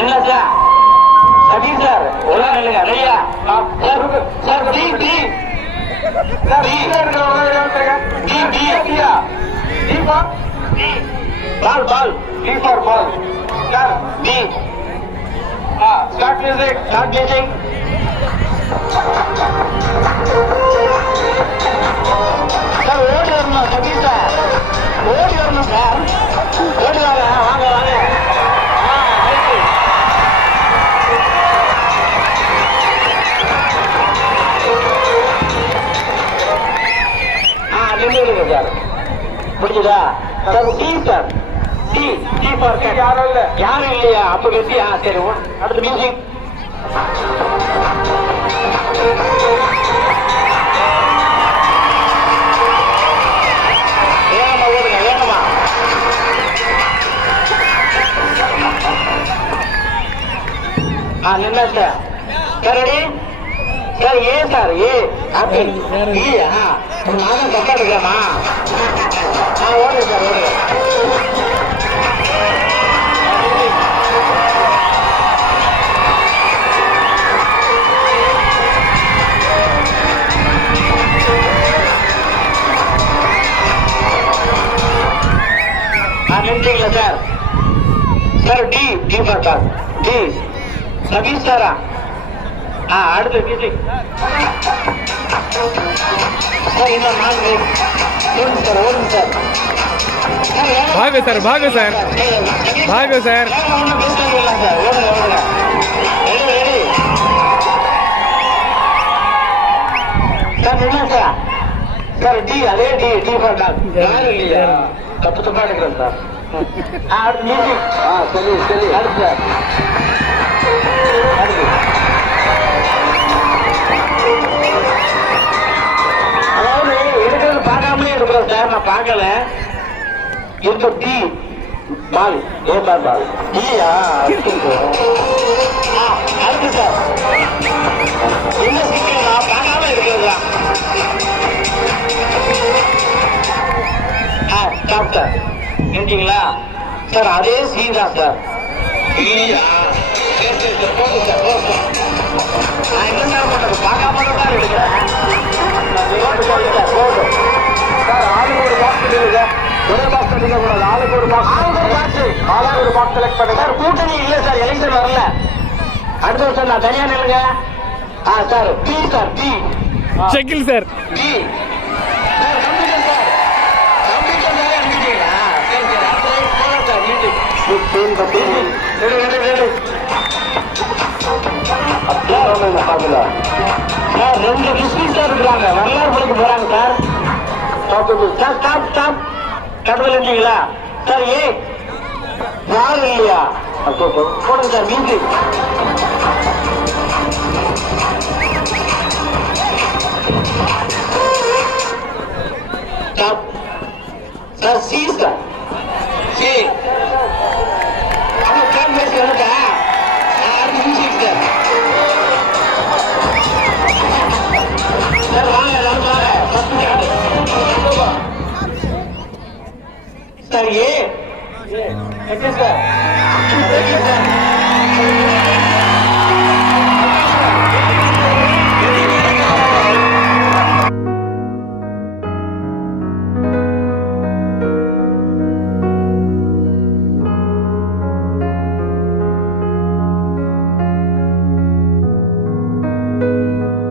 என்ன sir Satish sir ஒழுங்கா இல்லைங்க ஐயா சார் டி டி பால் பால் டி ஃபார் பால் சார் டி ஸ்டார்ட் மியூசிக் சார் ஓடி வரணும் சதீஷ் சார் ஓடி வரணும் சார் ஓடி வாங்க வாங்க வாங்க சார் முடிஞ்சதா சார் டி சார் டி டி ஃபார் யாரும் இல்ல யாரும் இல்லையா அப்ப வெற்றி சரி அடுத்த மியூசிக் வேகமா ஓடுங்க வேகமா நின்னா சார் சார் ரெடி சார் ஏ சார் ஏ இல்லையா நானும் தப்பா இருக்கலாமா ஓடுங்க சார் ஓடுங்க நினைச்சீங்களா sir sir D D for dog D Satish சாரா அடுத்த மியூசிக் சார் இன்னும் 4 ஓடுங்க சார் ஓடுங்க சார் भागो सर भागो सर भागो सर सर डी अरे डी डी फॉर डॉग तब तो काट कर सर म्यूजिक चलिए चलिए அதாவது இருக்கிறது பார்க்காமலே இருக்கிறோம் சார் நான் பார்க்கல இருக்க டி பால் ஏ பால் பால் டீயா அடுத்து சார் என்ன சிக்கல் நான் பார்க்காம இருக்கிறதா ஸ்டாப் சார் கேட்டீங்களா சார் அதே சி தான் சார் இல்லையா நான் என்ன சார் பண்றது பார்க்காம தான் எடுக்கிறேன் சார் ஆளுக்கு ஒரு பாக்ஸ் இல்லைங்க ஒரே பாக்ஸ் எடுக்க கூடாது ஆளுக்கு ஒரு பாக்ஸ் ஆளுக்கு ஒரு பாக்ஸ் செலக்ட் பண்ணுங்க சார் கூட்டணி இல்லை சார் எலெக்ஷன் வரல அடுத்த வருஷம் நான் தனியா நில்லுங்க sir B sir B Shakeel sir B sir computer sir computer sir அனுப்பிட்டீங்களா சரி சரி போகலாம் சார் மீட்டிங் அப்படியே ஒன்று பார்க்கல சார் 2 முஸ்லீம் சார் இருக்கிறாங்க வரலாறு படுக்க போறாங்க சார் சார் ஸ்டாப் ஸ்டாப் கடவுள் இல்லைங்களா சார் ஏ யாரும் இல்லையா போடுங்க sir music stop sir C sir C ஆமா சார் பேசி வந்துட்டா அடுத்த மியூசிக் சார் சார் வாங்க எல்லாரும் வாங்க சார் ஏ சார்